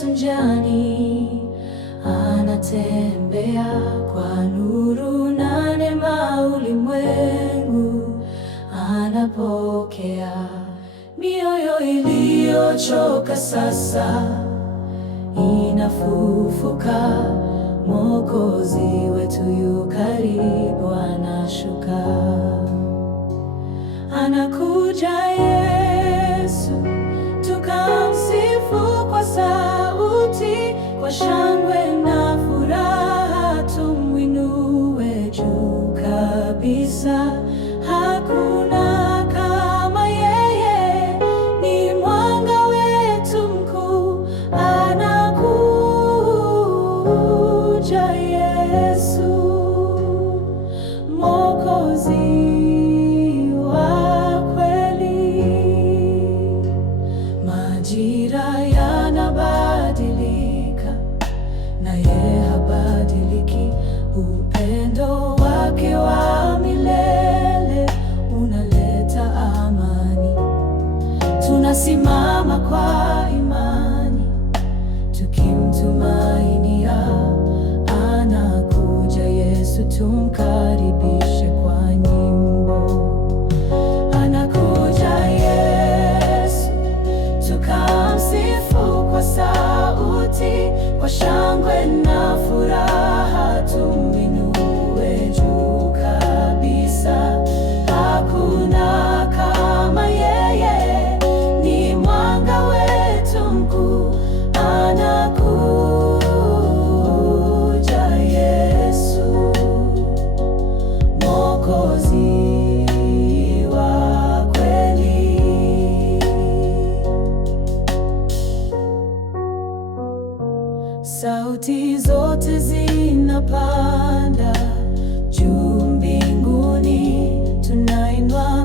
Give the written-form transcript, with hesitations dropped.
Yesu njiani, anatembea kwa nuru na neema, ulimwengu anapokea. Mioyo iliyochoka sasa inafufuka, Mwokozi wetu yu karibu, anashuka. Anakuja Yesu, tukamsifu kwa sauti, kwa shangwe na furaha, tumwinue juu kabisa. Hakuna kama yeye, ni mwanga wetu mkuu. Anakuja Yesu, Mwokozi wa kweli. Majira yanabadilika, naye habadiliki. Upendo wake wa milele unaleta amani. Tunasimama kwa imani, tukimtumainia. Anakuja Yesu, tumkaribishe kwa nyimbo. Anakuja Yesu, tukamsifu kwa sauti, kwa shangwe na furaha, tumwinue juu kabisa. Hakuna kama yeye, ni mwanga wetu mkuu. Anakuja Yesu, Mwokozi wa kweli. Sauti zote zinapanda juu mbinguni, tunainua